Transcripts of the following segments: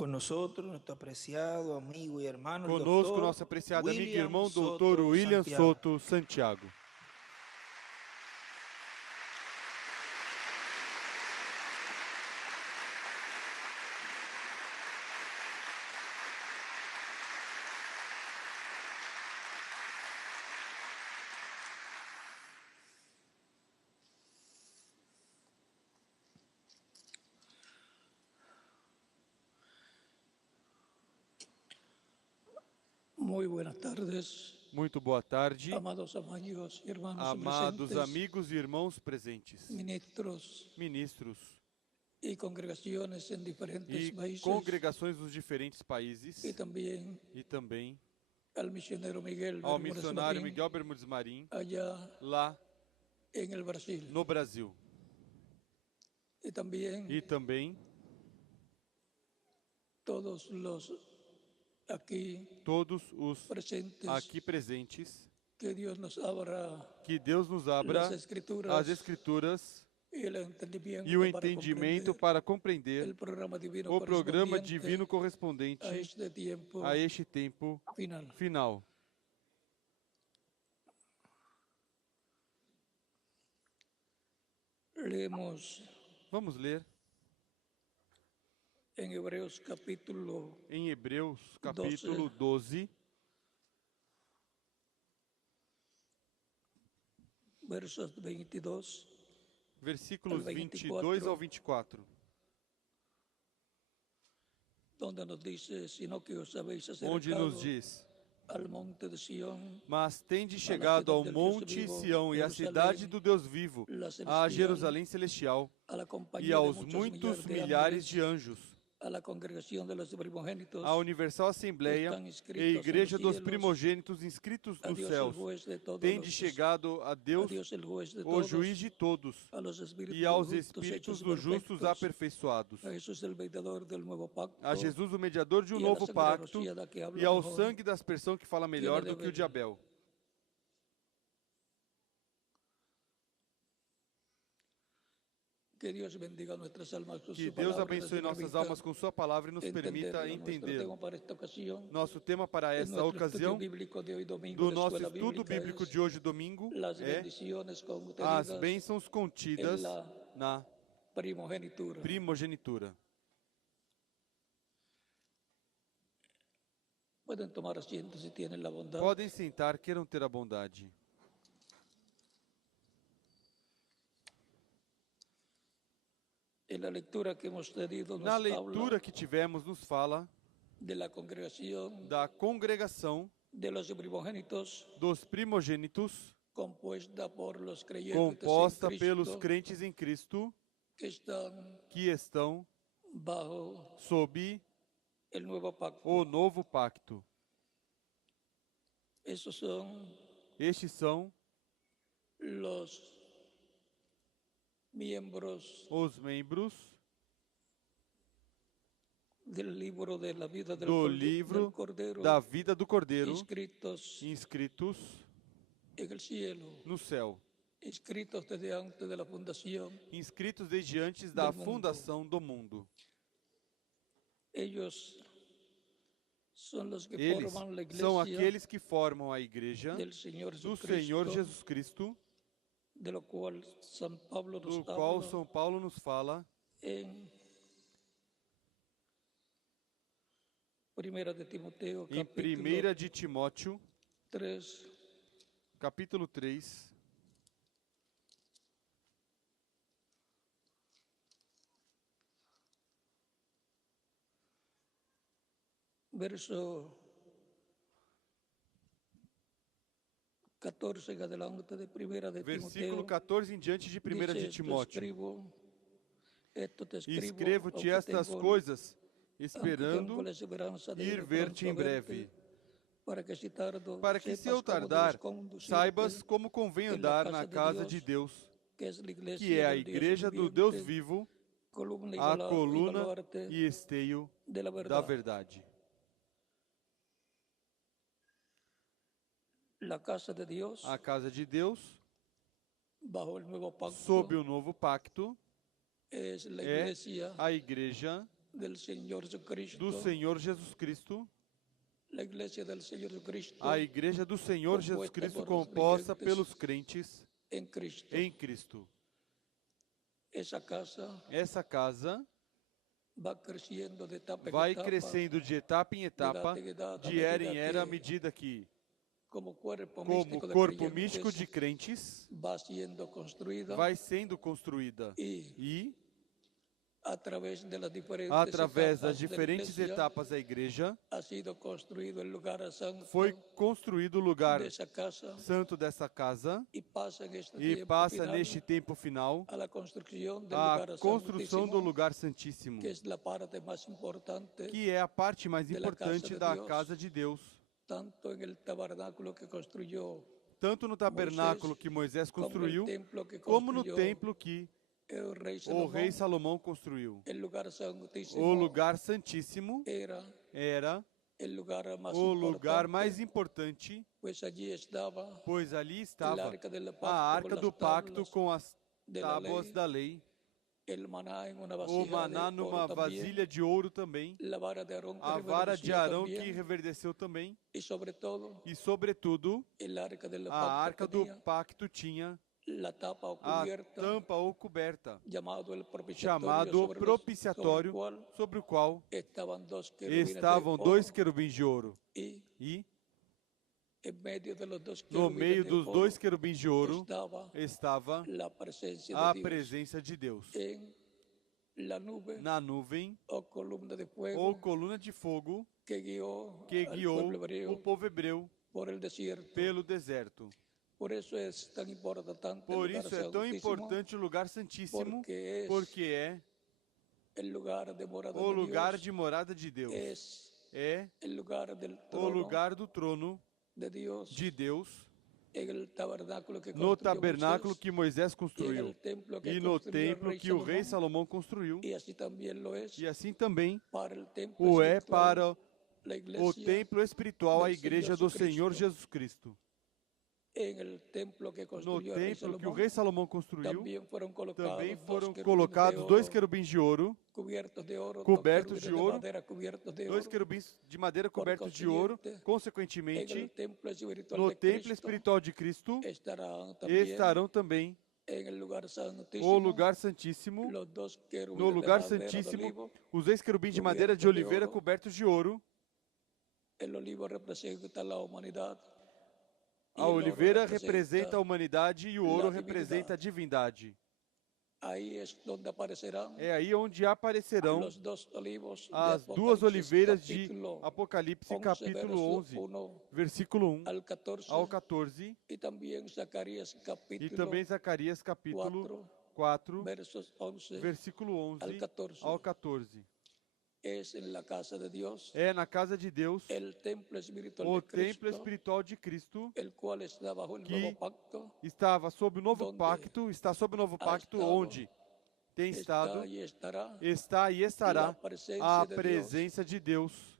Con nosotros, nuestro apreciado amigo y hermano, el Conosco, doctor nosso apreciado amigo e William irmão, Soto doutor William Santiago. Soto Santiago. Muy buenas tardes, Muito boa tarde, amados amigos y hermanos amados presentes, amigos e irmãos presentes, ministros ministros y congregaciones en diferentes e países, congregações dos diferentes países y también e também al misionero Miguel ao Bermúdez missionário Marín, Miguel Bermudes Marim, allá lá en el Brasil, no Brasil. y también E também todos los aquí todos os presentes, aqui presentes, que Dios nos abra que Deus nos abra las escrituras as Escrituras y el entendimiento, e o para entendimento comprender para compreender el programa divino o programa correspondiente divino correspondente a este tiempo a este tempo final. final. Leemos Vamos ler en Hebreos capítulo em Hebreus, capítulo 12, versos 22 versículos Al 22 ao 24, donde nos dice, sino que os habéis onde acercado nos diz: al monte de Sión, Mas tende chegado ao monte Sião e à cidade do Deus vivo, a Jerusalém celestial a la e compañía de aos muchos muitos milhares milhares de de anjos, a la congregación de los primogénitos, a Universal Assembleia estão e inscritos Igreja nos dos cielos, primogênitos inscritos a nos Dios céus. el juez de todos Tende los, chegado a a Deus, Dios el juez de o todos, juiz de todos, a los espíritus e aos justos espíritos hechos dos justos perfectos, aperfeiçoados, a Jesús el mediador del nuevo pacto, a Jesus, o mediador de um e a la novo sangre pacto, rociada que habla e ao mejor sangue da aspersão que fala melhor de do que o de Abel. Que Dios bendiga nuestras almas con Que su Deus palabra, abençoe nos nossas permita almas com sua palavra e nos permita entenderlo. Nuestro entender. tema para esta ocasión, Nosso tema para en esta nuestro estudio ocasião bíblico de hoy domingo do de nosso escuela estudo bíblica, bíblico es de hoje, domingo, las é bendiciones as contenidas bênçãos contidas en la na primogenitura. primogenitura. Pueden tomar asiento si tienen la bondad. Podem sentar, queiram ter a bondade. En la lectura que hemos tenido Na nos leitura habla que tivemos, nos fala de la congregación da congregação de los primogénitos dos primogênitos, compuesta por los creyentes composta en Cristo, pelos crentes em Cristo, que están que estão bajo sob el nuevo pacto. o novo pacto. Esos son Estes são los miembros os membros del libro de la vida del, do del livro Cordero, da vida do Cordeiro, inscritos inscritos en el cielo, no céu, inscritos desde antes de la fundación. inscritos desde antes da do mundo. fundação do mundo. Ellos son los que Eles forman la são iglesia aqueles que formam a igreja del Señor do Jesucristo, Senhor Jesus Cristo, de lo cual San Pablo nos do qual habla São Paulo nos fala en Primera de Timoteo, em capítulo 1 de Timóteo, 3, capítulo 3, verso 14 en adelante de Primera de versículo Timoteo. 14 em diante de 1 de Dice, Timóteo. esto te escribo, Escrevo-te aunque estas tengo- coisas, aunque esperando tengo la esperanza de ir ir ver-te pronto em a verte, breve, para que se se eu tardar, saibas como convém andar na casa de Deus, que é a igreja do Deus vivo, a coluna e esteio da verdade. La casa de Dios, A casa de Deus, bajo el nuevo pacto, sob o novo pacto, es la é iglesia a igreja del Señor Jesucristo, do Senhor Jesus Cristo, la iglesia del Señor Jesucristo, a igreja do Senhor Jesus Cristo composta pelos crentes en Cristo. em Cristo. Essa casa vai etapa crescendo de etapa em etapa, de era em era, à medida que, como corpo místico de crentes, vai sendo construída e, através das diferentes etapas da igreja, foi construído o lugar santo dessa casa e passa neste tempo final a construção do lugar santíssimo, que é a parte mais importante da casa de Deus. Tanto no tabernáculo que Moisés construiu, como no templo que o rei Salomão construiu. O lugar santíssimo era o lugar mais importante, pois ali estava a arca do pacto com as tábuas da lei, o maná numa vasilha de ouro também, a vara de Arão que reverdeceu também, e sobretudo a arca do pacto tinha a tampa ou coberta, chamado propiciatório, sobre o qual estavam 2 querubins de ouro. E no meio dos 2 querubins de ouro estava a presença de Deus. Na nuvem, ou coluna de fogo, que guiou o povo hebreu pelo deserto. Por isso é tão importante o lugar santíssimo, porque é o lugar de morada de Deus. É o lugar do trono de Deus, no tabernáculo que Moisés construiu e no templo que o rei Salomão construiu. E assim também o é para o templo espiritual, a igreja do Senhor Jesus Cristo. No templo que o rei Salomão construiu, também foram colocados 2 querubins de ouro, cobertos de ouro, 2 querubins de madeira cobertos de ouro. Consequentemente, no templo espiritual de Cristo estarão também o lugar santíssimo, no lugar santíssimo, os 2 querubins de madeira de oliveira cobertos de ouro. A oliveira representa a humanidade e o ouro representa a divindade. É aí onde aparecerão as 2 oliveiras de Apocalipse, capítulo 11, versículo 1 ao 14, e também Zacarias, capítulo 4, versículo 11 ao 14. É na casa de Deus, o templo espiritual de Cristo, que estava sob o novo pacto, está sob o novo pacto, onde tem estado, está e estará a presença de Deus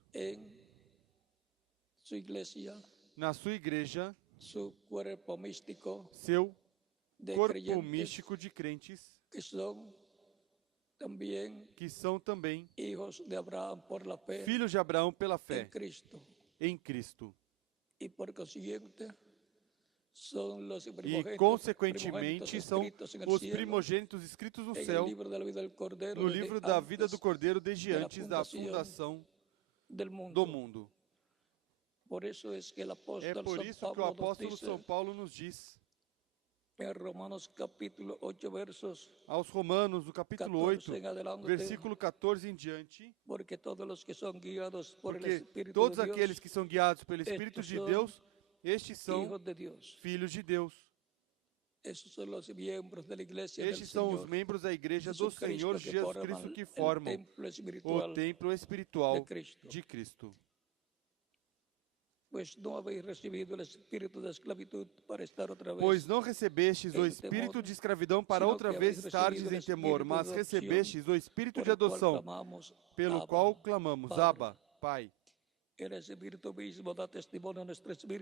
na sua igreja, seu corpo místico de crentes, que são também filhos de Abraão pela fé em Cristo. E, consequentemente, são os primogênitos escritos no céu, no livro da vida do Cordeiro, desde antes da fundação do mundo. É por isso que o apóstolo São Paulo nos diz, aos Romanos, no capítulo 8, versículo 14 em diante, porque todos aqueles que são guiados pelo Espírito de Deus, estes são filhos de Deus. Estes são os membros da igreja do Senhor Jesus Cristo que formam o templo espiritual de Cristo. Pois não recebestes o espírito de escravidão para outra vez estardes em temor, mas recebestes o espírito de adoção, pelo qual clamamos, Abba, Pai.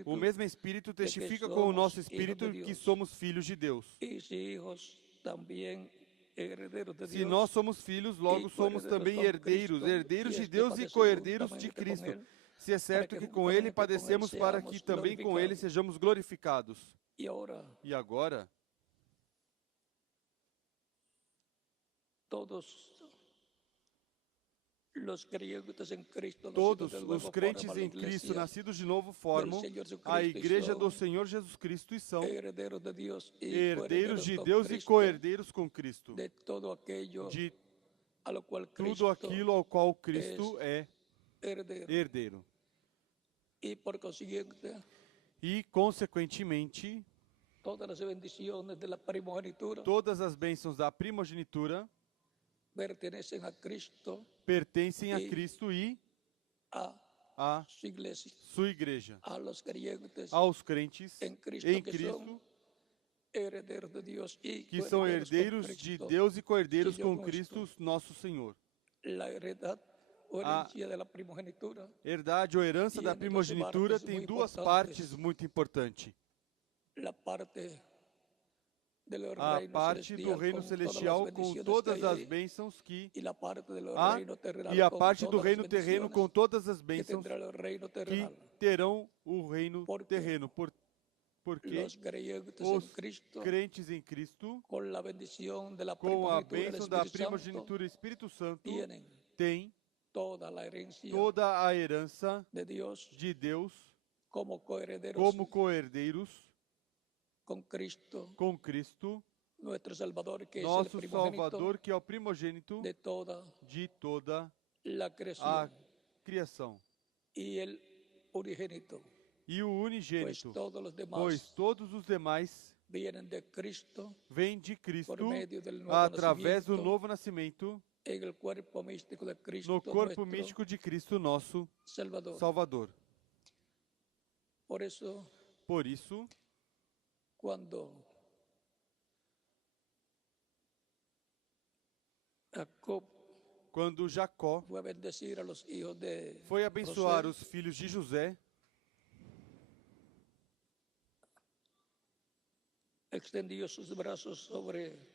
O mesmo Espírito testifica com o nosso espírito que somos filhos de Deus. Se nós somos filhos, logo somos também herdeiros, herdeiros de Deus e co-herdeiros de Cristo. Se é certo que com Ele padecemos para que também com Ele sejamos glorificados. E agora, todos os crentes em Cristo, nascidos de novo, formam a Igreja do Senhor Jesus Cristo e são herdeiros de Deus e co-herdeiros com Cristo, de tudo aquilo ao qual Cristo é herdeiro. E, consequentemente, todas as bênçãos da primogenitura pertencem a Cristo e a sua igreja, aos crentes em Cristo, que são herdeiros de Deus e co-herdeiros com Cristo, nosso Senhor. A herdade ou herança da primogenitura tem duas partes muito importantes. A parte do reino celestial com todas as bênçãos que há, e a parte do reino terreno com todas as bênçãos que terão o reino terreno. Porque os crentes em Cristo, com a bênção da primogenitura Espírito Santo, têm toda a herança de Deus como co-herdeiros com Cristo, nosso Salvador, que é o primogênito de toda a criação. E o unigênito, pois todos os demais vêm de Cristo através do novo nascimento no corpo místico de Cristo, nosso Salvador. Por isso, quando Jacó foi abençoar os filhos de José,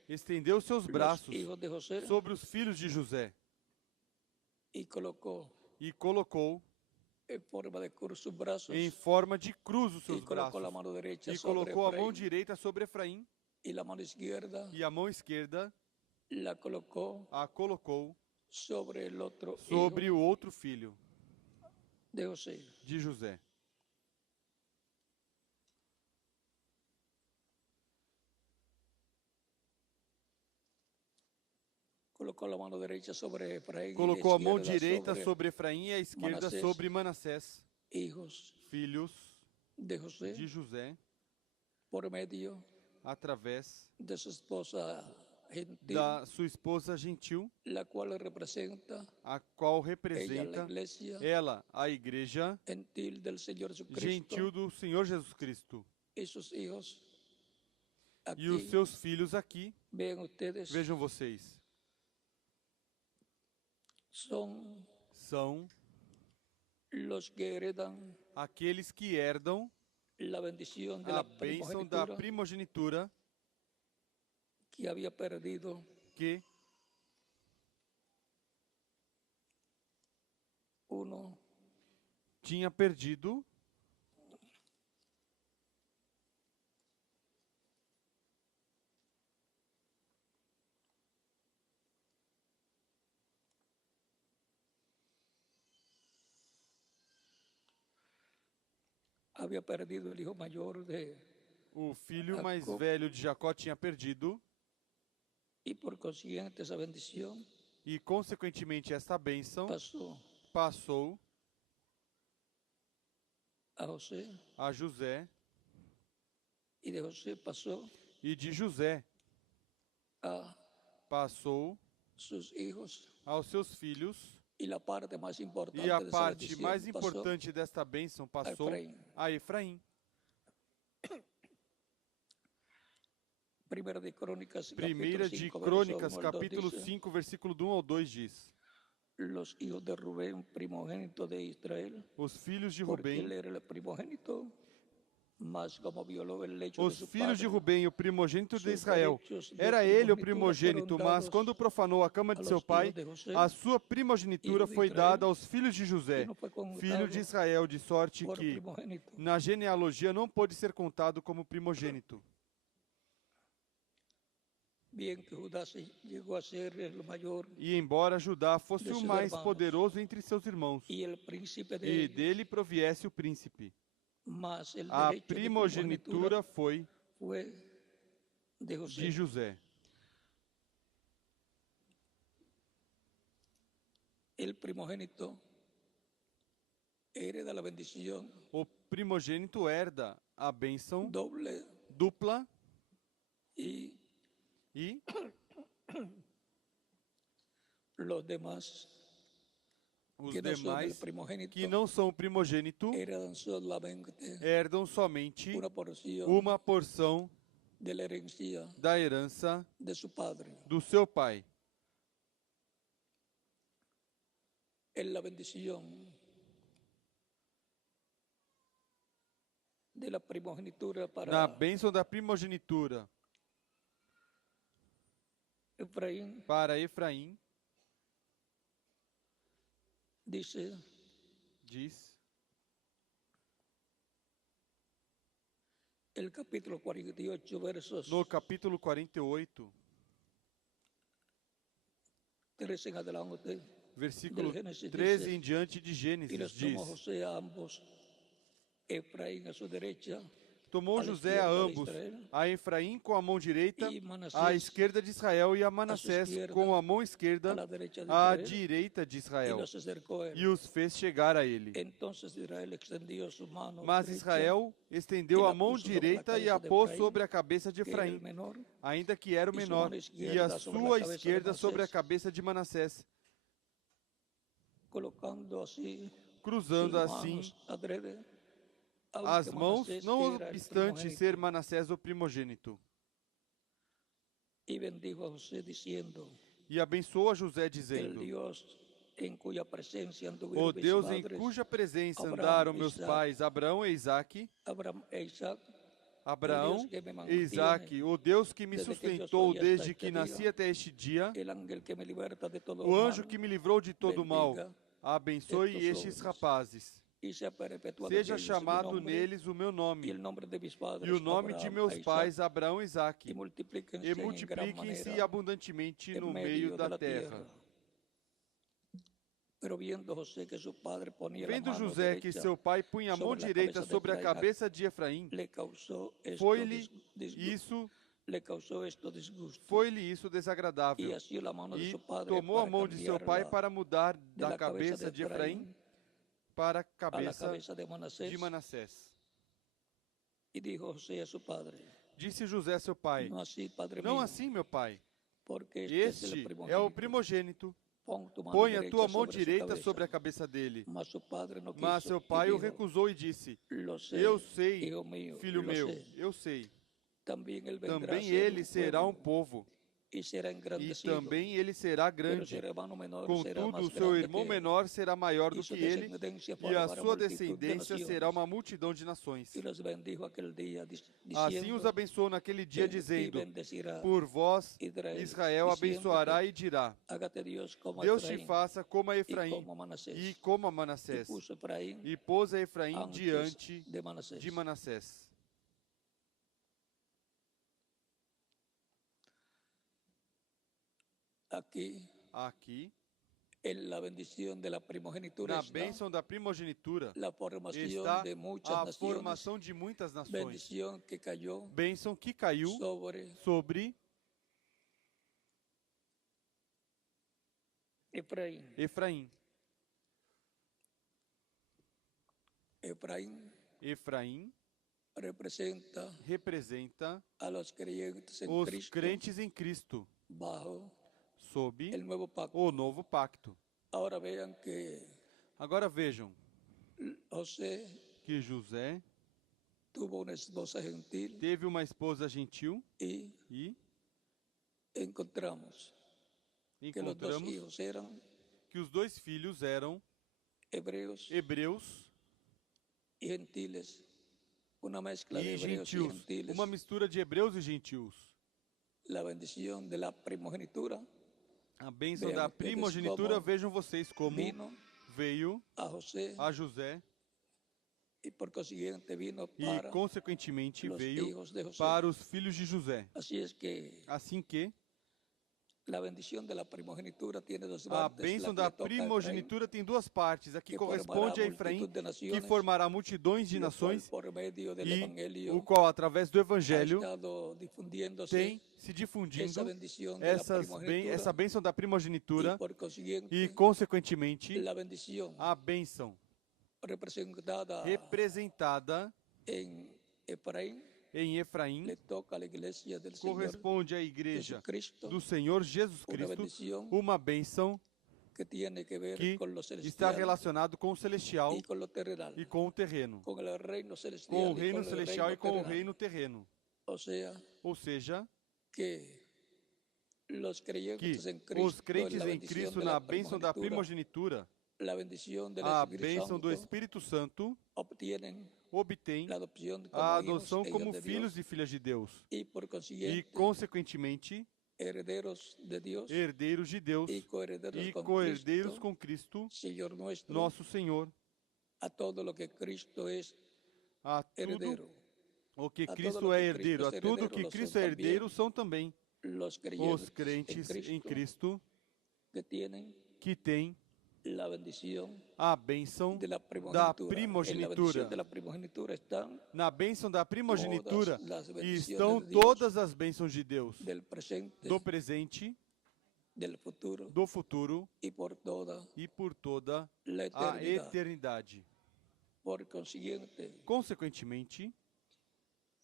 estendeu seus braços sobre os filhos de José e colocou em forma de cruz os seus braços e colocou a mão direita sobre Efraim e a mão esquerda a colocou sobre o outro filho de José. Colocou a mão direita sobre Efraim e a esquerda sobre Manassés, filhos de José, através da sua esposa gentil, a qual representa ela, a igreja gentil do Senhor Jesus Cristo. E os seus filhos aqui, vejam vocês, são aqueles que herdam a bênção da primogenitura que tinha perdido o filho mais velho de Jacó tinha perdido, e consequentemente esta bênção passou a José, e de José passou aos seus filhos, e a parte mais importante desta bênção passou a Efraim. Primeira de Crônicas, capítulo 5, versículo 1 ao 2 diz: os filhos de Rubem, Os filhos de Rubem, o primogênito de Israel, era ele o primogênito, mas quando profanou a cama de seu pai, a sua primogenitura foi dada aos filhos de José, filho de Israel, de sorte que na genealogia não pôde ser contado como primogênito. E embora Judá fosse o mais poderoso entre seus irmãos, e dele proviesse o príncipe, a primogenitura foi de José. O primogênito herda a bênção dupla e os demais que não são o primogênito herdam somente uma porção da herança do seu pai. Na bênção da primogenitura para Efraim, diz no capítulo 48, versículo 13 em diante de Gênesis, diz: tomou José a ambos, a Efraim com a mão direita, à esquerda de Israel, e a Manassés com a mão esquerda, à direita de Israel, e os fez chegar a ele. Mas Israel estendeu a mão direita e a pôs sobre a cabeça de Efraim, ainda que era o menor, e a sua esquerda sobre a cabeça de Manassés, cruzando assim as mãos, não obstante ser Manassés o primogênito. E abençoou a José, dizendo: o Deus em cuja presença andaram meus pais Abraão e Isaque, o Deus que me sustentou desde que nasci até este dia, o anjo que me livrou de todo mal, abençoe estes rapazes. Seja chamado neles o meu nome, e o nome de meus pais Abraão e Isaque, e multipliquem-se abundantemente no meio da terra. Vendo José que seu pai punha a mão direita sobre a cabeça de Efraim, foi-lhe isso desagradável, e tomou a mão de seu pai para mudar da cabeça de Efraim para a cabeça de Manassés. Disse José a seu pai: não assim, meu pai, este é o primogênito. Põe a tua mão direita sobre a cabeça dele. Mas seu pai o recusou e disse: eu sei, filho meu, eu sei. Também ele será um povo, e também ele será grande. Contudo, o seu irmão menor será maior do que ele, e a sua descendência será uma multidão de nações. Assim os abençoou naquele dia, dizendo: por vós Israel abençoará e dirá: Deus te faça como a Efraim e como a Manassés. E pôs a Efraim diante de Manassés. Aqui, na bênção da primogenitura, está a formação de muitas nações. Bênção que caiu sobre Efraim. Efraim representa os crentes em Cristo, sob o novo pacto. Agora vejam que José teve uma esposa gentil e encontramos que os dois filhos eram hebreus una mezcla de e hebreos y gentios, gentiles, uma mistura de hebreus e gentios. la bendición de la primogenitura A bênção Vean da ustedes primogenitura, como vejam vocês como vino veio a José a José y por consiguiente vino e, para consequentemente, los veio hijos de José. para os filhos de José. Así es que Assim que la bendición de la primogenitura tiene dos a partes, la bênção que da le toca a Efraín, primogenitura tem duas partes. A que que corresponde formará a Efraim, multitud de que naciones, formará multidões de lo cual nações, por medio del e evangelio o qual, através do ha Evangelho, estado difundiéndose tem se esa difundindo bendición de la primogenitura essa bênção da y primogenitura por consiguiente e, consequentemente, la bendición a bênção representada representada en Efraín em Efraim le toca a la iglesia del Señor corresponde à igreja Jesucristo, do Senhor Jesus una Cristo, bendición uma bênção que tiene que ver que con lo está celestial relacionado com o celestial y con lo terrenal, e com o terreno, con el reino com celestial o y reino con el celestial e reino com o terrenal. reino terreno. O sea, Ou seja, que los que creyentes en os Cristo, en crentes la em bendición Cristo, de na la bênção da primogenitura, primogenitura, la bendición del a Espíritu bênção do Santo, Espírito Santo, obtienen obtém la adopción como a hijos adoção e como hijas de filhos Dios e filhas de Deus y por e, consiguiente consequentemente, herederos de Dios herdeiros de Deus y coherederos e con co-herdeiros Cristo, com Cristo, Señor nuestro, nosso Senhor, a todo lo que Cristo es a tudo heredero. o que A todo Cristo lo é que herdeiro, a Cristo es tudo heredero, que lo Cristo son é herdeiro también são também los os creyentes crentes em Cristo que tienen que têm la bendición a bênção de la da primogenitura. En la bendición primogenitura. de la primogenitura están Na bênção da primogenitura todas las e bendiciones estão de Dios, todas as bênçãos de Deus, del presente, do presente, del futuro do futuro y por toda e por toda la a eternidad. eternidade. Por consiguiente, Consequentemente,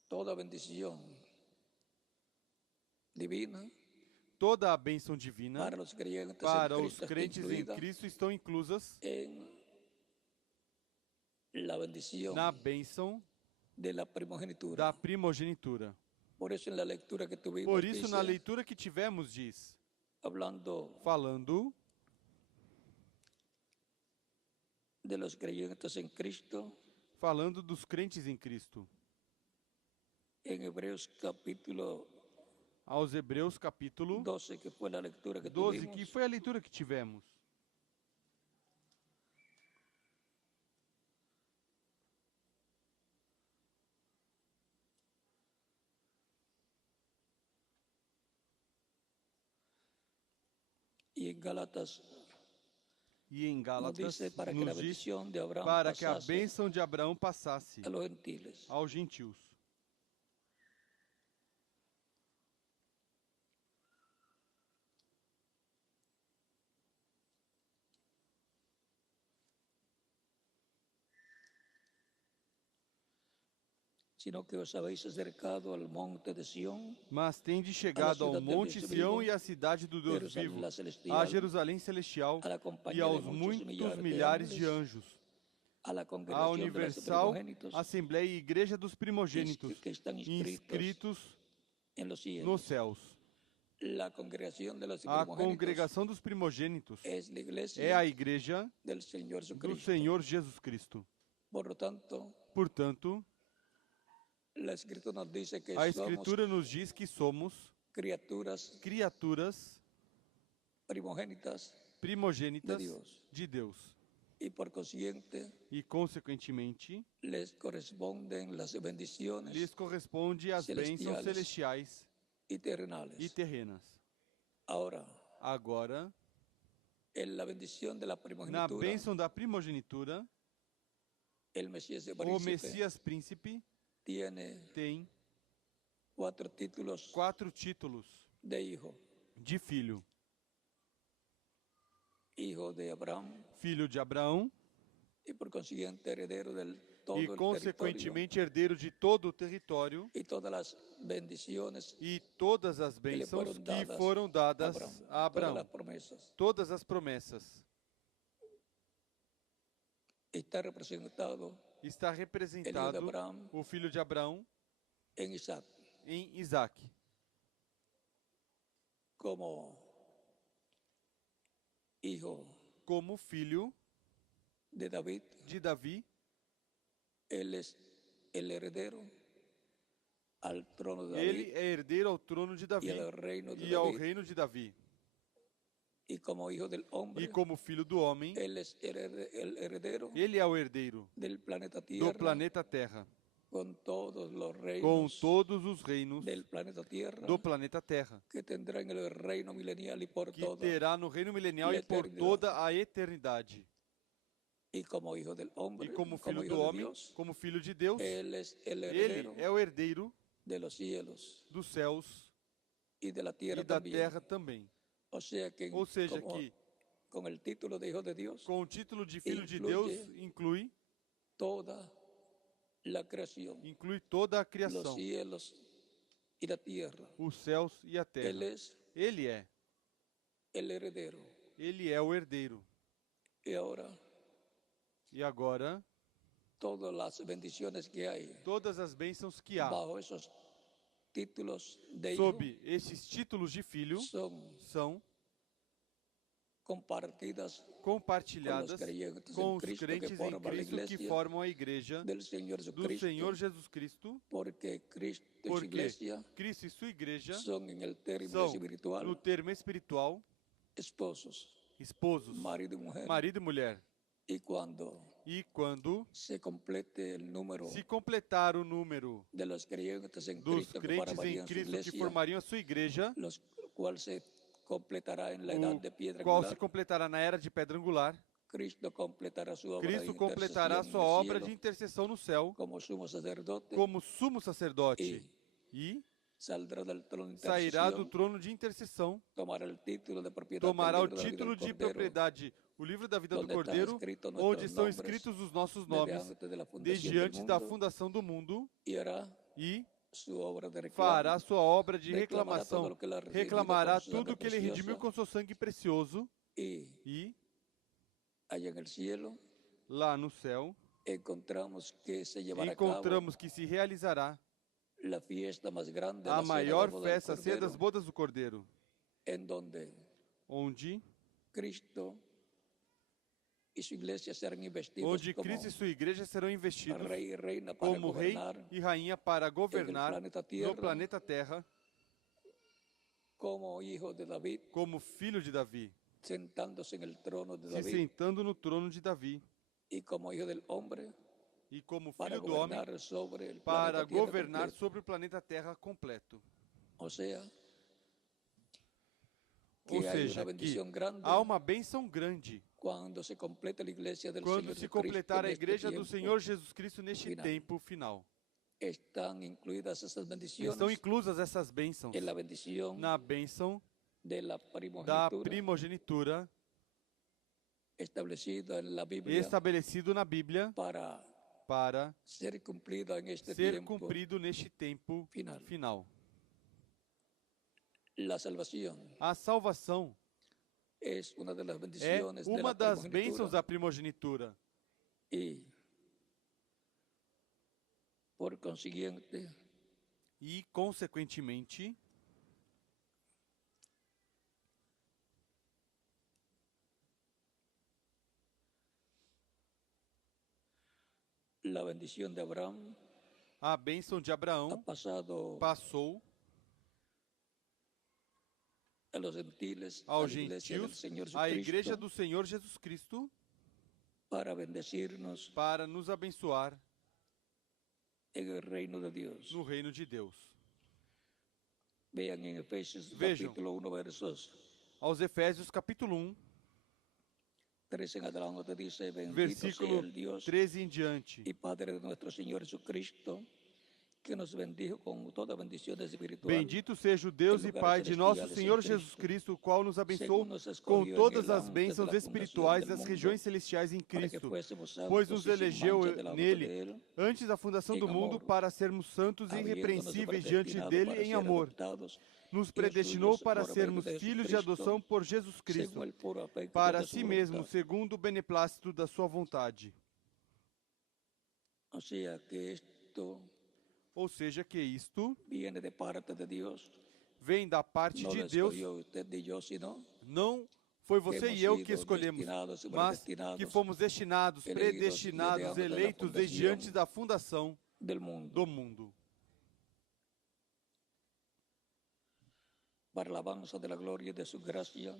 toda bendición divina toda a bênção divina para los creyentes para en os Cristo está crentes em incluida Cristo estão inclusas en la bendición na bênção de la primogenitura. da primogenitura. Por eso en la lectura que tuvimos Por isso, dice, na leitura que tivemos, diz, falando de los creyentes en Cristo, falando dos crentes em Cristo. en Hebreos capítulo Aos Hebreus, capítulo 12, que fue la lectura que 12, tuvimos, que foi a leitura que tivemos. y en Gálatas E em nos Gálatas dice para que la nos diz bendición de Abraham para que a pasase bênção de Abraão passasse a los gentiles. aos gentios. Sino que os habéis acercado al monte de Sión, Mas tende chegado ao cidade do monte Deus Sião vivo, e à cidade do Deus Jerusalém vivo, celestial, a Jerusalém celestial a la e compañía aos de muitos muchos milhares de ángeles, anjos, a la a congregación de los universal primogénitos Assembleia e Igreja dos Primogênitos, que están inscritos en los cielos. nos céus. La congregación de los A primogénitos congregação dos primogênitos es la iglesia é a igreja del Señor do Jesucristo. Senhor Jesus Cristo. Por lo tanto, Portanto, la Escritura nos dice que a somos Escritura nos diz que somos criaturas criaturas primogénitas primogênitas de Deus. de Deus. Y por consiguiente E, consequentemente, les corresponden las bendiciones lhes corresponde as bênçãos celestiais y terrenales. e terrenas. Ahora, Agora, en la bendición de la na primogenitura, bênção da primogenitura, el Mesías de o príncipe Messias Príncipe tiene tem 4 títulos 4 títulos de hijo. de filho. Hijo de Abraham Filho de Abraão y por consiguiente heredero del todo e, el territorio consequentemente, herdeiro de todo o território y todas las bendiciones e todas as que le bênçãos fueron que dadas foram dadas a todas Abraão. las promesas. Todas as promessas. Está representado Está el hijo de representado Abraham o filho de Abraão en Isaac em Isaac, como hijo como filho de David. de Davi. Él es el heredero al trono de Ele David é herdeiro ao trono de Davi y al reino de e ao David. reino de Davi. Y como hijo del E hombre, como filho do homem, él es el heredero ele é o herdeiro del planeta do Tierra, planeta Terra, con todos los com reinos todos os reinos del planeta Tierra, do planeta Terra, que tendrá en el reino milenial y por que toda. terá no reino milenial e por toda a eternidade. Y como hijo del E hombre, como filho hijo do de homem, Dios, como filho de Deus, él es el ele heredero é o herdeiro de los cielos dos céus y de la tierra e da también. terra também. O sea que, Ou seja, como- que con el título de hijo de Dios, com o título de filho de inclui Deus inclui toda la creación, toda a los criação, cielos y la tierra. os céus e a Él terra. es Ele é o herdeiro. y ahora E agora, todas las bendiciones que hay todas as bênçãos que há bajo esos títulos de hijo sob esses títulos de filho são compartidas compartilhadas com os Cristo crentes que em formam a Cristo que igreja formam a igreja del Señor do Jesucristo, Senhor Jesus Cristo, porque Cristo y su porque iglesia Cristo e sua igreja son en el término são, espiritual no termo espiritual, esposos, esposos, marido y mujer. marido e mulher. Y cuando E quando se complete el número se completar o número de los creyentes en dos Cristo que crentes formarían em su Cristo que iglesia, formariam a sua igreja, los cual se completará en la edad de o piedra qual se angular, completará na era de pedra angular, Cristo completará su obra de Cristo completará intercesión sua en el obra cielo de intercessão no céu como sumo sacerdote como sumo sacerdote y e saldrá del trono de sairá do intercesión, trono de intercessão, tomará el título de propiedad tomará o del libro de la vida título del de Cordero, propriedade, o livro da vida do donde están Cordeiro, escritos nuestros onde estão nombres escritos os nossos desde nomes antes de la fundación desde del antes da mundo, fundação do mundo y hará e su obra de reclamo, fará sua obra de reclamará todo reclamação, lo que ele redimiu reclamará com seu sangue tudo que ele redimiu precioso. com seu sangue precioso y e allá en el cielo lá no céu encontramos que se llevará a cabo encontramos que se realizará la fiesta más grande, a la cena maior de boda del festa, a ceia das Cordero, bodas do Cordeiro, en donde onde Cristo y su iglesia serán investidos como Cristo e sua igreja serão investidos rey y reina para como rei gobernar e rainha para governar planeta no Tierra, planeta Terra, como hijo de David, como filho de Davi, sentándose en el trono de se David, sentando no trono de Davi, y como hijo del hombre, e como para filho do homem gobernar sobre el para planeta Tierra governar completo. sobre o planeta Terra completo. O sea, Ou que hay seja, una bendición que grande há uma bênção grande cuando se completa la iglesia del quando Señor se Jesucristo completar a en este igreja do tiempo. Senhor Jesus Cristo neste final. tempo final. Están incluidas esas bendiciones Estão inclusas essas bênçãos en la bendición na bênção de la da primogenitura primogenitura establecida en la Biblia estabelecido na Bíblia para ser cumplida en este ser tiempo cumprido neste tempo final. La salvación A salvação es una de las é bendiciones de uma la das bênçãos primogenitura da primogenitura y por consiguiente e, consequentemente, la bendición de Abraham a bênção de ha Abraão pasado passou a los gentiles, a aos la iglesia del gentios, Señor a igreja Jesucristo, do Senhor Jesus Cristo, para bendecirnos para nos abençoar en el reino de Dios. no reino de Deus. Vean en Efesios Vejam. capítulo 1, versos Aos Efésios, capítulo 1, 13 en adelante dice, bendito sea versículo el Dios 13 em diante. y Padre de nuestro Señor Jesucristo, que nos bendijo con toda bendición espiritual. Bendito seja o Deus e Pai de nosso Senhor Jesus Cristo, o qual nos abençoou com todas as bênçãos espirituais das regiões celestiais em Cristo, pois nos elegeu nele antes da fundação do mundo para sermos santos e irrepreensíveis diante dele em amor. Nos predestinou para sermos filhos de adoção por Jesus Cristo, para si mesmo, segundo o beneplácito da sua vontade. O sea que esto Ou seja, que isto viene de parte de Dios. vem da parte No de lo Deus. escogió usted ni yo, sino Não foi você hemos e eu sido que escolhemos, destinados e mas predestinados, que fomos destinados, elegidos predestinados, desde antes da eleitos desde fundação antes da fundação do mundo. Para alabanza de la gloria de su gracia,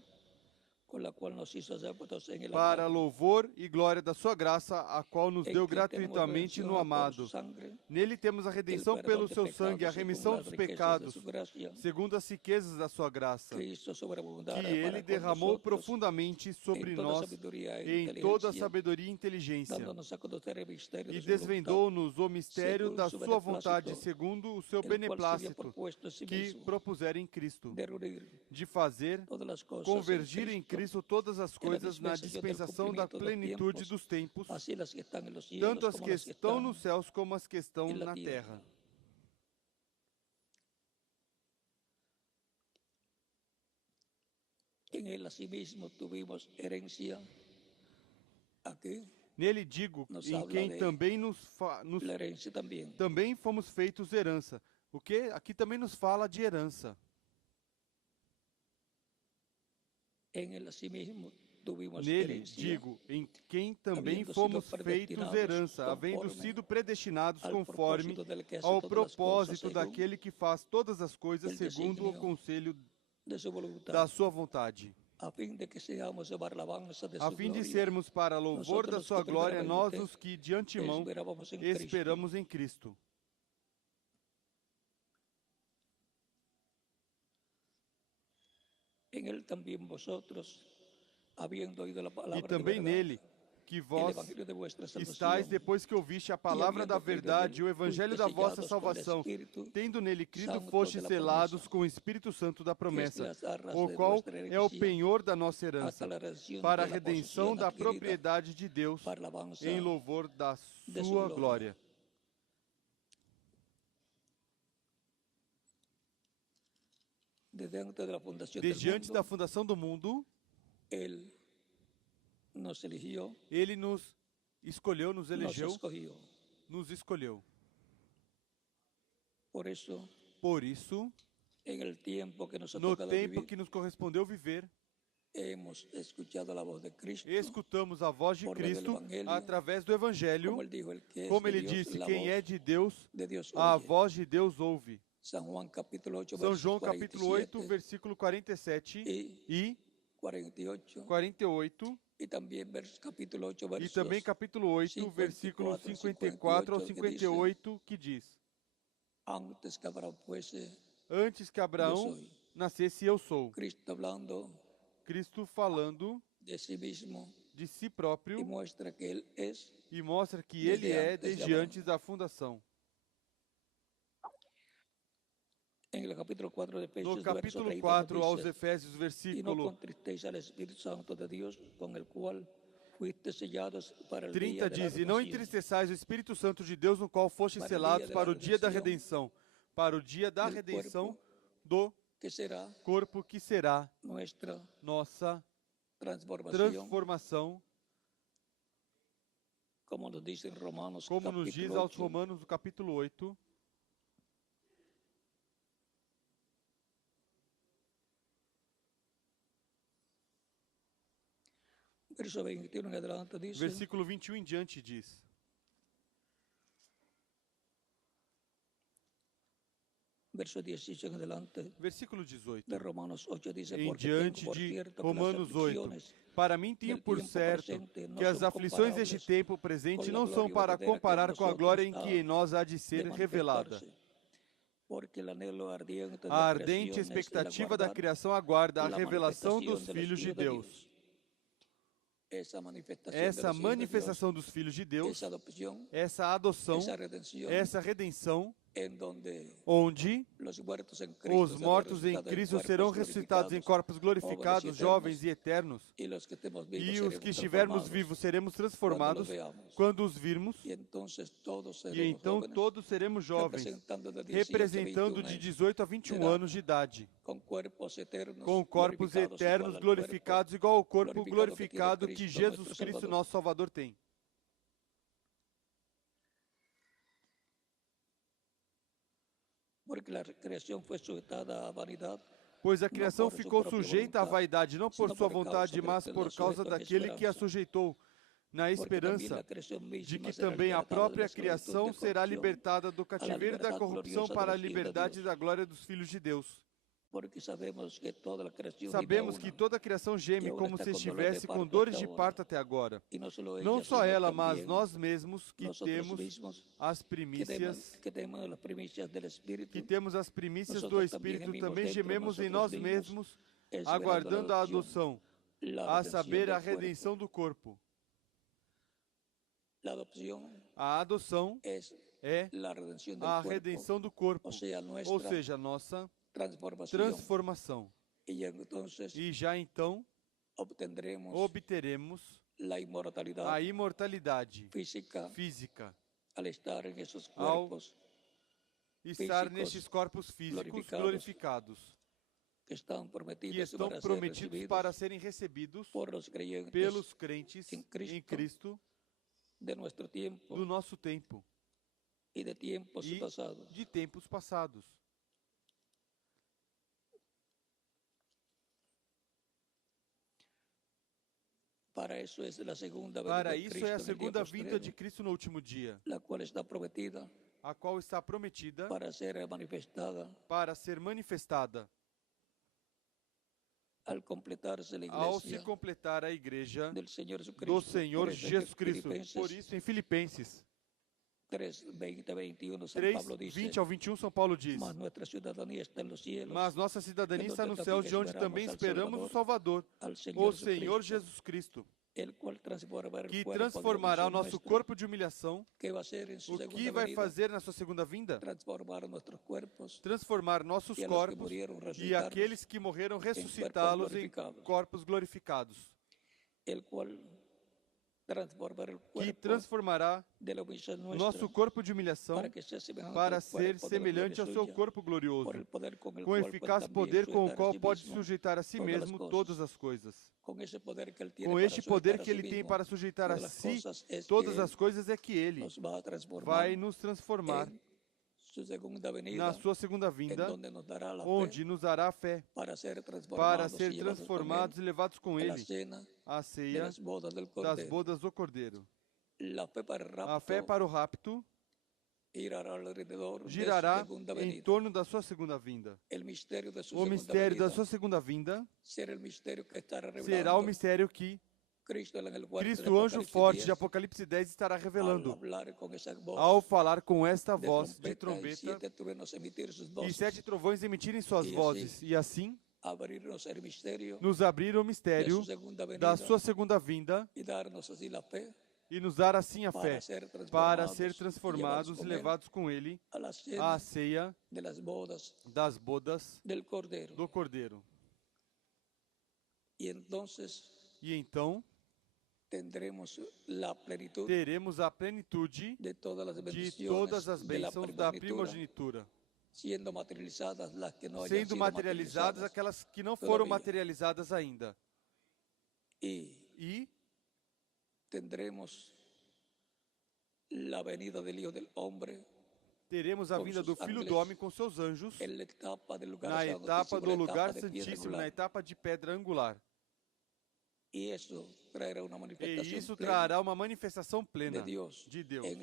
con la cual nos hizo adeptos en el Para amado. louvor e glória da sua graça, a qual nos En deu que gratuitamente tenemos no redención por amado. su sangre, Nele temos a el redenção perdón pelo de seu sangue, a pecados remissão según dos las riquezas de pecados, su gracia, segundo as riquezas da sua graça, que hizo sobreabundar que ele para con derramou nosotros profundamente sobre en toda nós sabiduría e em toda inteligencia, sabedoria e inteligência, dándonos a conocer el misterio e de su voluntad, desvendou-nos o mistério segundo da su sua vontade, beneplácito, segundo o seu el cual se había beneplácito, propuesto a sí que mismo propusera em Cristo, de reunir de fazer todas las cosas convergir em Cristo todas as en la coisas na dispensação da del plenitude tiempos, dos tempos, así las que están en los cielos tanto as como que las que estão están nos céus como as que estão en la na tierra. terra. En él asimismo tuvimos herencia. Aquí Nele digo, Nos em habla quem de também la herencia también. também fomos feitos herança. O que? Aqui também nos fala de herança. En él asimismo tuvimos Nele herencia. digo, em quem também Havendo fomos sido feitos predestinados herança, havendo conforme sido predestinados al conforme propósito del que hace ao todas las cosas propósito según daquele que faz todas as coisas el segundo o designio conselho de su voluntad, da sua vontade, a fin de que seamos para alabanza de a su fim de gloria. sermos para louvor da Nosotros sua que glória, nós primeiramente os que de antemão Esperábamos en Cristo, esperamos em Cristo. en él también vosotros, habiendo oído la E palabra de também verdad, nele, que el vos evangelio de vuestra estáis, salvación, depois que ouviste a palavra da verdade, o evangelho da vossa salvação, tendo nele crido, fostes selados com o Espírito Santo da promessa, o qual é o penhor da nossa herança, para a redenção da propriedade de Deus, para alabanza em louvor da de sua su glória. desde antes de la fundación Desde del antes mundo, da fundação do mundo, él nos eligió, ele nos escolheu, nos nos elegeu, escogió. nos escolheu. Por eso, Por isso, en el tiempo que nos ha no tocado tempo vivir, que nos correspondeu viver, hemos escuchado la voz de Cristo, escutamos a voz de por meio do Cristo Evangelho, através do Evangelho, como él dijo, el que es como de ele Dios, disse, la quem voz é de Deus, de Dios a oye. voz de Deus ouve. San Juan capítulo 8, São versos João capítulo 8, 47 versículo 47 e 48, 48, y también capítulo 8, e versos também capítulo 8, versículo 54 ao 58, que diz: antes que Abraham fuese, Antes que Abraão soy. nascesse, eu sou. Cristo hablando Cristo falando de sí mismo de si y próprio muestra que él es e mostra que Desde ele é antes de desde Abraão. antes da fundação. en el capítulo 4 de No Efesios, verso capítulo 30, 4 aos dice, Efésios, y no versículo contristéis al Espíritu Santo de Dios, con el cual fuiste sellados para el 30 día de la diz: E não redención. entristeçais o Espírito Santo de Deus, no qual fostes Para o selados dia da para o dia da redenção, redenção, para o dia da del redenção cuerpo, do que será corpo que será nuestra nossa transformación, transformação, como nos dice en Romanos como nos diz capítulo aos 8, Romanos, no capítulo 8, verso 21 en adelante, dice, versículo 21 em diante diz: verso 18 en adelante Versículo 18. de Romanos 8, dice, Em porque diante tengo por de cierto que las Romanos 8. aflicciones Para mim tenho del por tiempo certo presente no que as son aflições deste comparables tempo presente con la não são gloria para verdadera que en comparar com a glória em nosotros que em nós há de de ser revelada. manifestarse, porque el anhelo ardiente de A la ardente creación es el expectativa da aguardar criação aguarda a la revelação dos manifestación de los filhos de hijos de Deus. Dios. Essa manifestação, Essa manifestação dos filhos de Deus, essa adopção, essa adoção, essa redenção, essa redenção, em donde onde os mortos em Cristo os mortos em Cristo serão ressuscitados em corpos glorificados, jovens e eternos, e os que estemos e vivos os que estivermos vivos seremos transformados quando os virmos, e então todos seremos jovens, representando de 18 a 21 anos de idade, com corpos eternos glorificados igual ao corpo glorificado que Jesus Cristo, nosso Salvador, tem. Porque a criação foi sujeitada à vanidade, Pois a criação ficou sujeita à vaidade, não por sua vontade, mas por causa daquele que a sujeitou, na esperança de que também a própria criação será libertada do cativeiro da corrupção para a liberdade da glória dos filhos de Deus. Sabemos que toda a criação geme como se estivesse com dores de parto até agora. Não só ela, mas nós mesmos que temos as primícias do Espírito, também gememos em nós mesmos, aguardando a adoção, a saber, a redenção do corpo. A adoção é a redenção do corpo, ou seja, a nossa transformação. E já então obteremos a imortalidade física ao estar nestes corpos físicos glorificados, que estão prometidos para serem recebidos pelos crentes em Cristo do nosso tempo e de tempos passados. Para isso é a segunda vinda de Cristo no último dia, a qual está prometida para ser manifestada ao se completar a igreja do Senhor Jesus Cristo. Por isso, em Filipenses 3, 20 ao 21, São Paulo diz: mas nossa cidadania está nos céus, de onde também esperamos o Salvador, o Senhor Jesus Cristo, que transformará o nosso corpo de humilhação. O que vai fazer na sua segunda vinda? Transformar nossos corpos e aqueles que morreram ressuscitá-los em corpos glorificados. Que transformará nosso corpo de humilhação para ser semelhante ao seu corpo glorioso, com eficaz poder com o qual pode sujeitar a si mesmo todas as coisas. Com este poder que ele tem para sujeitar a si todas as coisas, é que ele vai nos transformar na sua segunda vinda, onde nos dará a fé para ser transformados e levados com ele à ceia das bodas do Cordeiro. A fé para o rapto girará em torno da sua segunda vinda. O mistério da sua segunda vinda será o mistério que Cristo, o anjo forte de Apocalipse 10, estará revelando ao falar com esta voz de trombeta e 7 trovões emitirem suas vozes, e assim nos abrir o mistério da sua segunda vinda e nos dar assim a fé para ser transformados e levados com ele à ceia das bodas do Cordeiro. E então teremos a plenitude de todas as bênçãos da primogenitura, sendo materializadas aquelas que não foram materializadas ainda. E teremos a vinda do Filho do Homem com seus anjos na etapa do lugar santíssimo, na etapa de pedra angular. E isso trará uma manifestação plena de Deus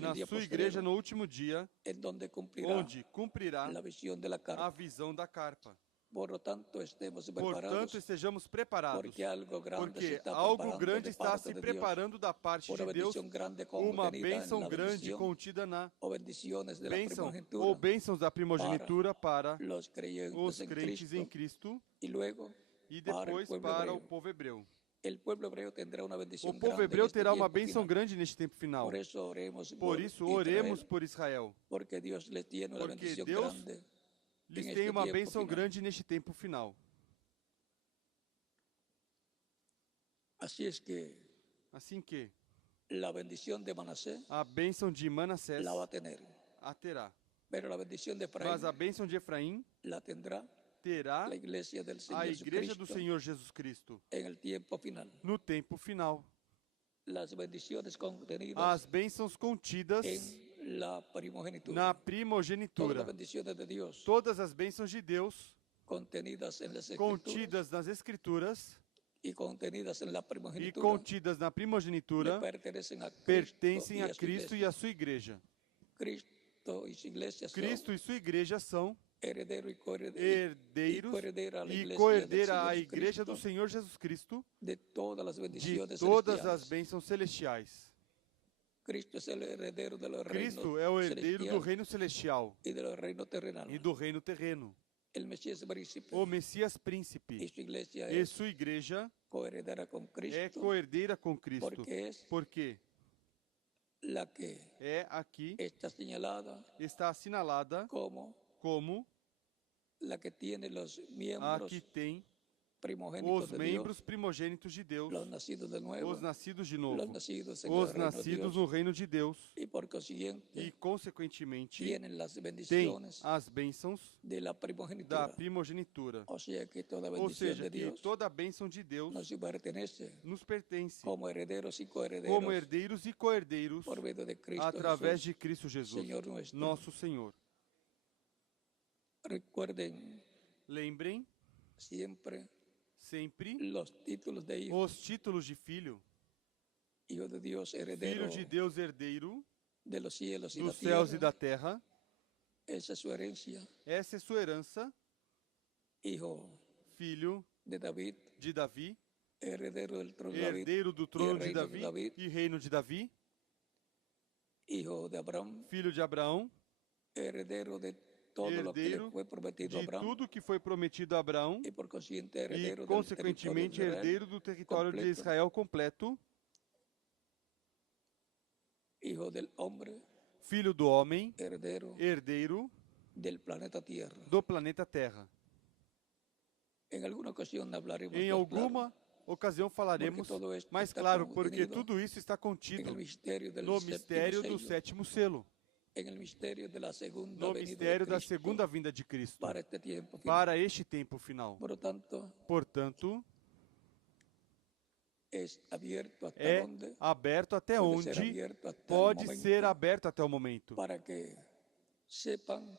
na sua igreja no último dia, onde cumprirá a visão da carpa. Portanto, estejamos preparados, porque algo grande está se preparando da parte de Deus, uma bênção grande contida na bênção ou bênçãos da primogenitura para os crentes em Cristo e depois para o povo hebreu. O povo hebreu terá uma bênção grande neste tempo final. Por isso, oremos por Israel, porque Deus lhes tem uma bênção grande neste tempo final. Assim que a bênção de Manassés a terá, mas a bênção de Efraim terá a igreja do Senhor Jesus Cristo no tempo final. As bênçãos contidas na primogenitura, todas as bênçãos de Deus contidas nas Escrituras y contenidas en la e primogenitura contidas na primogenitura pertencem a Cristo e a sua igreja. Cristo y su iglesia son Cristo e sua igreja são heredero y herdeiros coheredera a la e iglesia del coerdeira Señor à igreja do Jesucristo Senhor Jesus Cristo de todas las de bendiciones todas as celestiales. bênçãos celestiais. Cristo es el heredero de los reinos Cristo é o herdeiro do celestial reino celestial y de los reinos terrenales. e do reino terreno. El Mesías príncipe O Messias y príncipe su iglesia e es sua igreja coheredera con é Cristo coerdeira com Cristo, porque es porque la que é aqui está señalada está assinalada como la que tiene los a miembros que tem primogénitos os de membros Dios, primogênitos de Deus, los nacidos de nuevo, os nascidos de los novo, nacidos en el os reino de nascidos Dios, no reino de Deus y por consiguiente e, consequentemente, tienen las tem bendiciones as bênçãos de la da primogenitura. primogenitura. O sea que toda Ou bendición seja, de que Dios toda a bênção de Deus nos pertenece nos pertence como herederos y como coherederos herdeiros e coherdeiros por medio de Cristo através Jesús, de Cristo Jesus, Señor nuestro. nosso Senhor. Recuerden Lembrem siempre sempre los títulos de hijo, os títulos de filho, hijo de Dios, heredero filho de Deus herdeiro de los cielos y la dos céus e tierra. da terra. Esa es su herencia. Essa é sua herança, Hijo filho de David, de Davi, heredero del trono de David, herdeiro do trono de reino de Davi David. e reino de Davi, hijo de Abraham, filho de Abraão, heredero de todo lo que le herdeiro fue prometido a de Abraham tudo que foi prometido a Abraão y por consiguiente e, heredero del territorio consequentemente, de Israel, herdeiro do território de completo. Israel completo, hijo del hombre, filho do homem, herdeiro del planeta Tierra. do planeta Terra. En alguna ocasión hablaremos Em más alguma ocasião falaremos, Porque todo esto mais está claro, porque contenido tudo isso está claro contido en el misterio del no séptimo mistério do sello, sétimo selo, en el misterio de la segunda no venida mistério de da Cristo segunda vinda de Cristo, para este tiempo final. para este tempo final. Por lo tanto, Portanto, es abierto hasta é donde aberto até puede ser onde abierto hasta el pode momento, ser aberto até o momento, para que sepan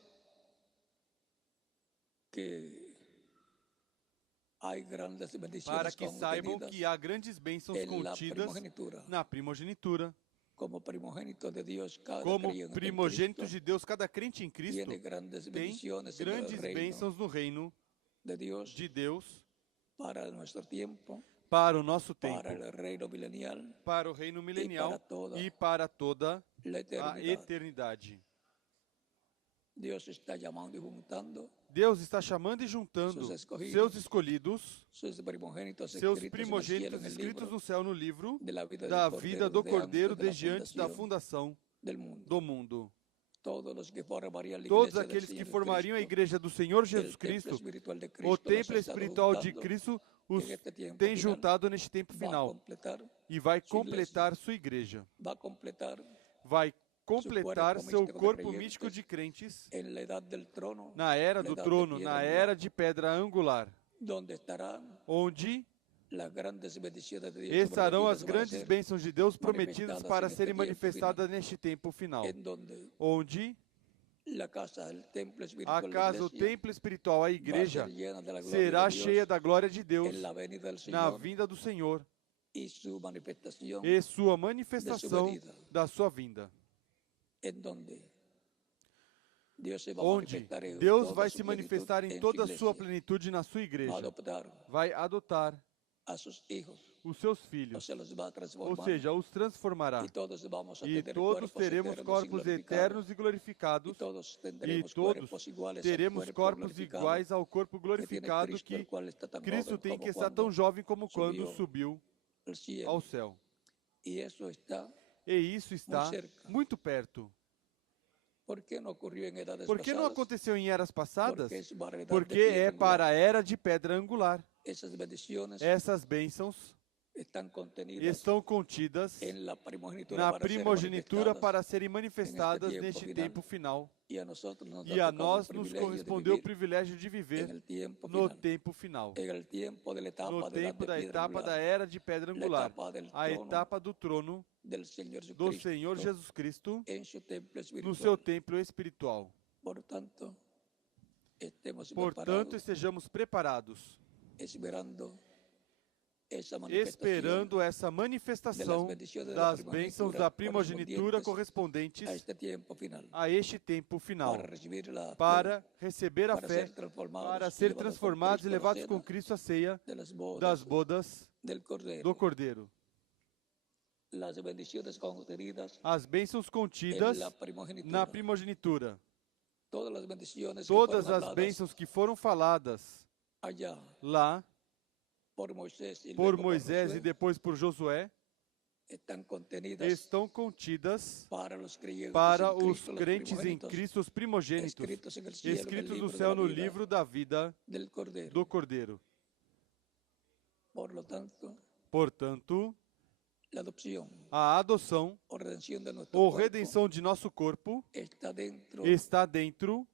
que hay grandes para bendiciones que saibam contenidas que há grandes bênçãos en la contidas primogenitura. na primogenitura. Como primogénito de Dios, cada Como creyente en primogênito Cristo de Deus, cada crente em Cristo tiene grandes tem bendiciones en el grandes reino bênçãos no reino de Dios de Deus para nuestro tiempo, para o nosso tempo, para el reino milenial, para o reino milenial y para toda e para toda la a eternidad. eternidade. Dios está llamando y juntando Deus está chamando e juntando seus escolhidos, sus primogénitos seus escritos en el primogênitos cielo, en el escritos libro no céu no livro de la vida da del vida do Cordeiro de desde la antes da fundação del mundo. do mundo. Todos los que formarían la Todos iglesia del aqueles que Señor formariam a Cristo, igreja do Senhor el Jesus templo Cristo, espiritual de o Cristo, templo los ha estado espiritual de juntando Cristo, os en este tiempo tem final. juntado neste tempo Va a final completar e vai sua completar sua igreja. va a completar Vai completar cuerpo seu místico de corpo creyentes místico de crentes en la edad del trono, na era la do edad de trono, piedra na angular, era de pedra angular, donde estarán onde las grandes bendiciones de Dios estarão as prometidas para grandes ser bênçãos de Deus prometidas manifestadas para en este serem tiempo manifestadas neste tempo final, en donde onde la casa, el templo a espiritual, la casa, o iglesia, templo espiritual, a va a igreja, ser llena de la gloria será de Dios cheia da glória de Deus en la venida del na Señor vinda do Senhor y su manifestación, e sua manifestação da sua vinda, en donde Dios se va a onde manifestar en Deus toda vai su se plenitud manifestar em en su toda a sua iglesia. plenitude na sua Va a igreja, adoptar vai adotar a sus hijos, os seus o filhos, se los va a ou transformar, seja, os transformará. y todos vamos a E tener todos cuerpos teremos eternos y corpos glorificados, eternos e y glorificados, todos e tendremos todos cuerpos iguales al teremos cuerpo corpos glorificado iguais ao corpo que tiene glorificado Cristo, que el cual está tan Cristo joven tem, como que está cuando tão jovem como quando subiu subiu al cielo. ao céu. Y eso está, E isso está cerca. muito perto. ¿por qué no ocurrió en edades Por que não pasadas? aconteceu em eras passadas? Porque es para a edad de Porque piedra é angular. para a era de pedra angular. Esas bendiciones Essas bênçãos están contenidas estão contidas en la primogenitura na para ser primogenitura manifestadas, para serem manifestadas tiempo neste final. tempo final. y a nosotros nos, E ha a tocado nós el nos privilegio de correspondeu o vivir privilégio de en viver el tiempo no final, tempo final. en el tiempo de la etapa, No de la tempo de da piedra etapa da angular, era de pedra angular. etapa del A trono etapa do trono del Señor do Jesucristo Senhor Jesus Cristo en su templo no espiritual. seu templo espiritual. Por tanto, estemos Portanto, preparados, estejamos preparados, esperando esperando essa manifestação das bênçãos da primogenitura correspondentes a este tempo final, para receber a fé, para ser transformados e levados com Cristo à ceia das bodas do Cordeiro. As bênçãos contidas na primogenitura. Todas as bênçãos que foram faladas lá por Moisés e depois por Josué estão contidas para os crentes em Cristo, os primogênitos, escritos no céu no livro da vida do Cordeiro. Portanto, a adoção ou redenção de nosso corpo está dentro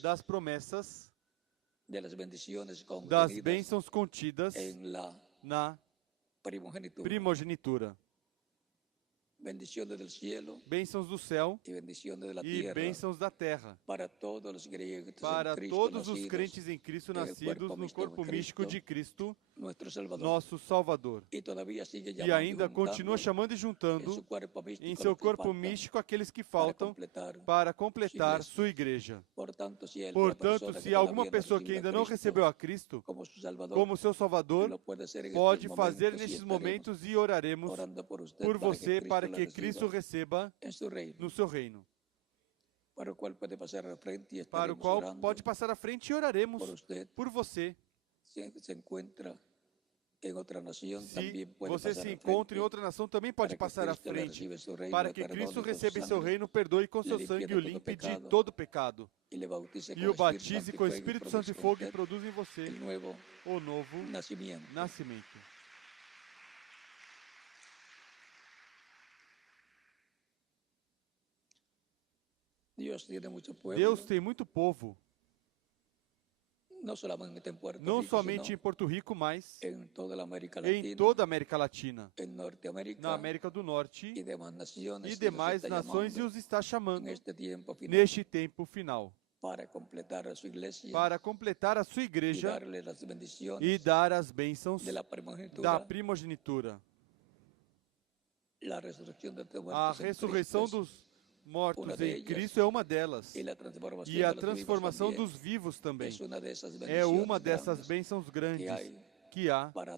das promessas, das bênçãos contidas na primogenitura. Bênçãos do céu e bênçãos da terra. Para todos os crentes em Cristo nascidos no corpo místico de Cristo, nosso Salvador. E ainda continua chamando e juntando em seu corpo místico aqueles que faltam para completar sua igreja. Portanto, se alguma pessoa que ainda não recebeu a Cristo como seu Salvador, pode fazer nestes momentos e oraremos por você para que Cristo receba no seu reino. Para o qual pode passar à frente e oraremos por você. Se você se encontra em outra nação, também pode passar à frente, para que Cristo receba em seu reino, perdoe com seu sangue e o limpe de todo pecado, e o batize com o Espírito Santo e fogo e produza em você o novo nascimento. Deus tem muito povo, não somente em Porto Rico, mas em toda a América Latina, na América do Norte e demais nações, e os está chamando neste tempo final para completar a sua igreja e dar as bênçãos da primogenitura. A ressurreição dos mortos em Cristo é uma delas, e a transformação dos vivos também é uma dessas bênçãos grandes que há para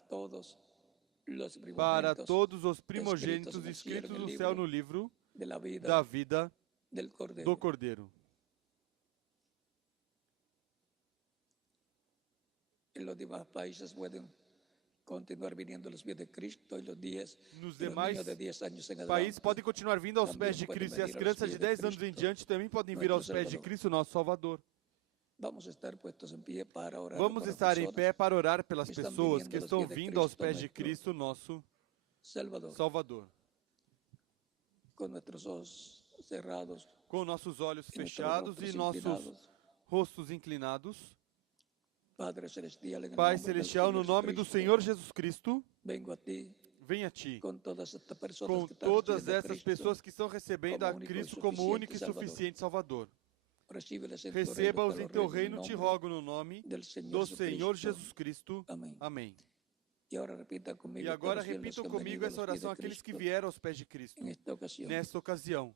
todos os primogênitos escritos no céu no livro da vida do Cordeiro. Nos demais países podem continuar vindo aos pés de Cristo, e as crianças de 10 anos em diante também podem vir aos pés de Cristo, nosso Salvador. Vamos estar em pé para orar pelas pessoas que estão vindo aos pés de Cristo, nosso Salvador. Com nossos olhos fechados e nossos rostos inclinados. Pai Celestial, no nome do Senhor Jesus Cristo, venha a Ti com todas essas pessoas que estão recebendo a Cristo como único e suficiente Salvador. Receba-os em Teu reino, te rogo no nome do Senhor Jesus Cristo. Amém. E agora repitam comigo essa oração aqueles que vieram aos pés de Cristo. Nesta ocasião,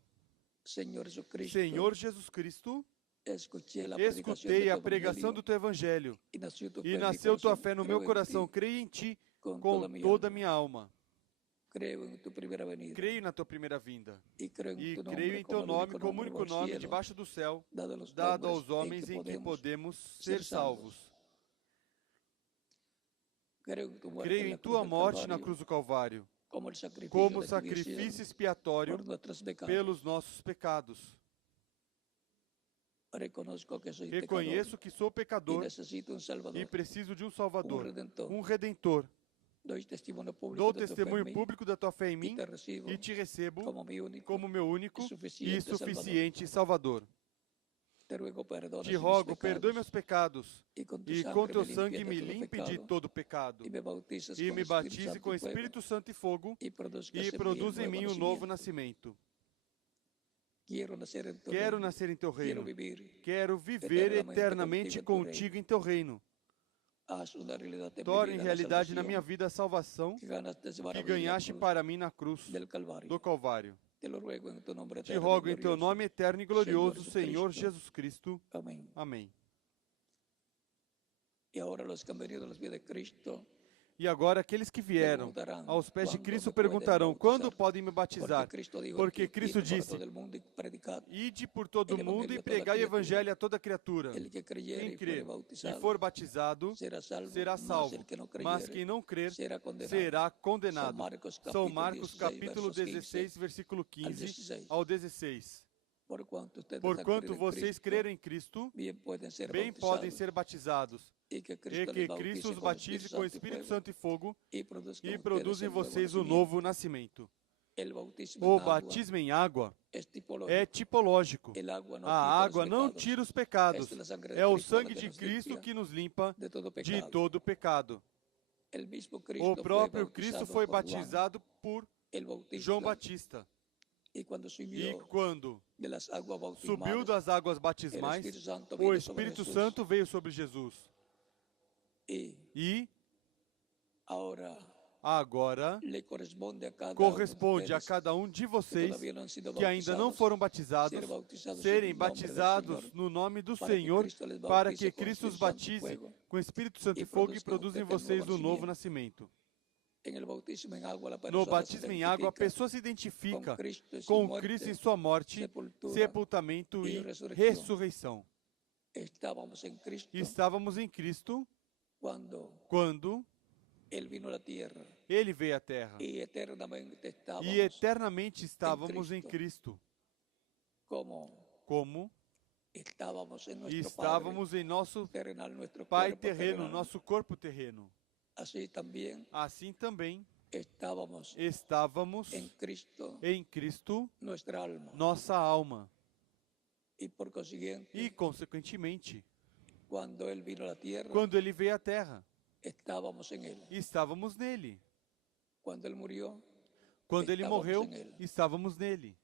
Senhor Jesus Cristo, escutei a pregação do Teu Evangelho e nasceu Tua fé no meu coração. Creio em Ti com toda a minha alma. Creio na Tua primeira vinda e creio em Teu nome como único nome debaixo do céu, dado aos homens em que podemos ser salvos. Creio em Tua morte na cruz do Calvário como sacrifício expiatório pelos nossos pecados. Reconheço que sou pecador e preciso de um Salvador, um Redentor. Dou testemunho público da Tua fé em mim e Te recebo como meu único e suficiente Salvador. Te rogo, perdoe meus pecados e com Teu sangue me limpe de todo pecado e me batize com Espírito Santo e fogo e produza em mim um novo nascimento. Quero nascer em Teu reino. Quero viver eternamente contigo em Teu reino. Torne realidade na minha vida a salvação que ganhaste para mim na cruz do Calvário. Te rogo em teu nome eterno e glorioso, Senhor Jesus Cristo. Amém. E agora aqueles que vieram aos pés de Cristo perguntarão: quando podem me batizar? Porque Cristo disse: ide por todo o mundo e pregai o evangelho a toda criatura. Quem crer e for batizado será salvo, mas quem não crer será condenado. São Marcos capítulo 16, versículo 15 ao 16. Porquanto vocês crerem em Cristo, bem podem ser batizados, e que Cristo os batize com o Espírito Santo e fogo, e produz em vocês o novo nascimento. O batismo em água é tipológico. A água não tira os pecados. É o sangue de Cristo que nos limpa de todo pecado. O próprio Cristo foi batizado por João Batista. E quando subiu das águas batismais, o Espírito Santo veio sobre Jesus. E agora corresponde a cada um de vocês que ainda não foram batizados, serem batizados no nome do Senhor, para que Cristo os batize com Espírito Santo e fogo e produza em vocês o novo nascimento. No batismo em água, a pessoa se identifica com Cristo em sua morte, sepultamento e ressurreição. Estávamos em Cristo quando Ele veio à terra. E eternamente estávamos em Cristo. Como estávamos em nosso Pai terreno, nosso corpo terreno. Assim também estávamos em Cristo, nossa alma. E, consequentemente, quando Ele veio à terra, estávamos nele. Quando Ele morreu, estávamos nele.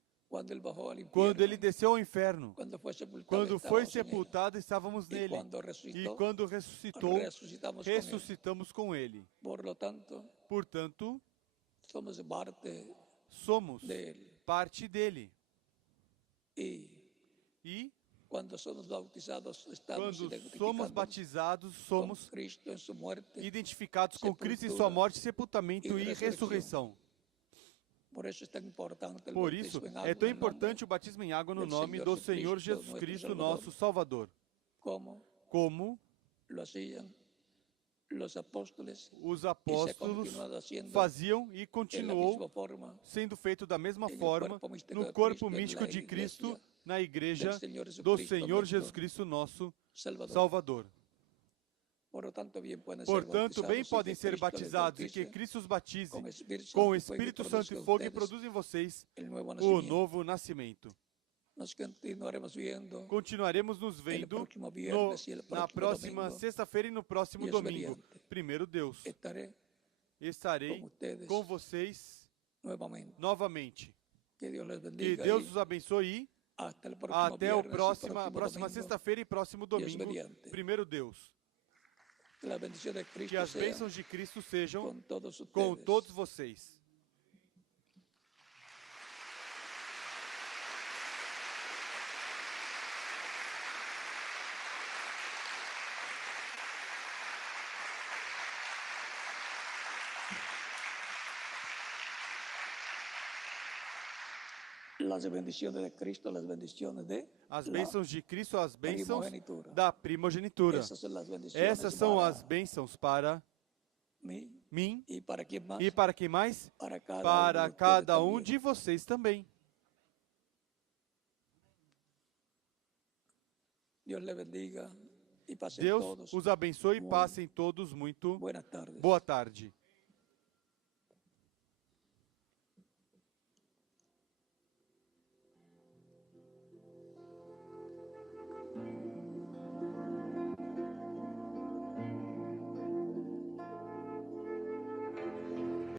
Quando Ele desceu ao inferno, quando foi sepultado, estávamos nele. E quando ressuscitou, ressuscitamos com Ele. Portanto, somos parte dele. E quando somos batizados, somos identificados com Cristo em sua morte, sepultamento e ressurreição. Por isso, é tão importante o batismo em água no nome do Senhor Jesus Cristo, nosso Salvador. Como os apóstolos faziam e continuou sendo feito da mesma forma no corpo místico de Cristo, na igreja do Senhor Jesus Cristo, nosso Salvador. Portanto, bem podem ser batizados e que Cristo os batize com o Espírito Santo e fogo e produz em vocês o novo nascimento. Continuaremos nos vendo na próxima sexta-feira e no próximo domingo. Primeiro Deus. Estarei com vocês novamente. Que Deus os abençoe e até a próxima sexta-feira e próximo domingo. Primeiro Deus. Que as bênçãos de Cristo sejam com todos vocês. As bendiciones de Cristo, as bendiciones de as bênçãos de Cristo, as bênçãos da primogenitura. Essas são as bênçãos para mim e para quem mais? Para cada um de vocês também. Deus os abençoe e passem todos muito boa tarde.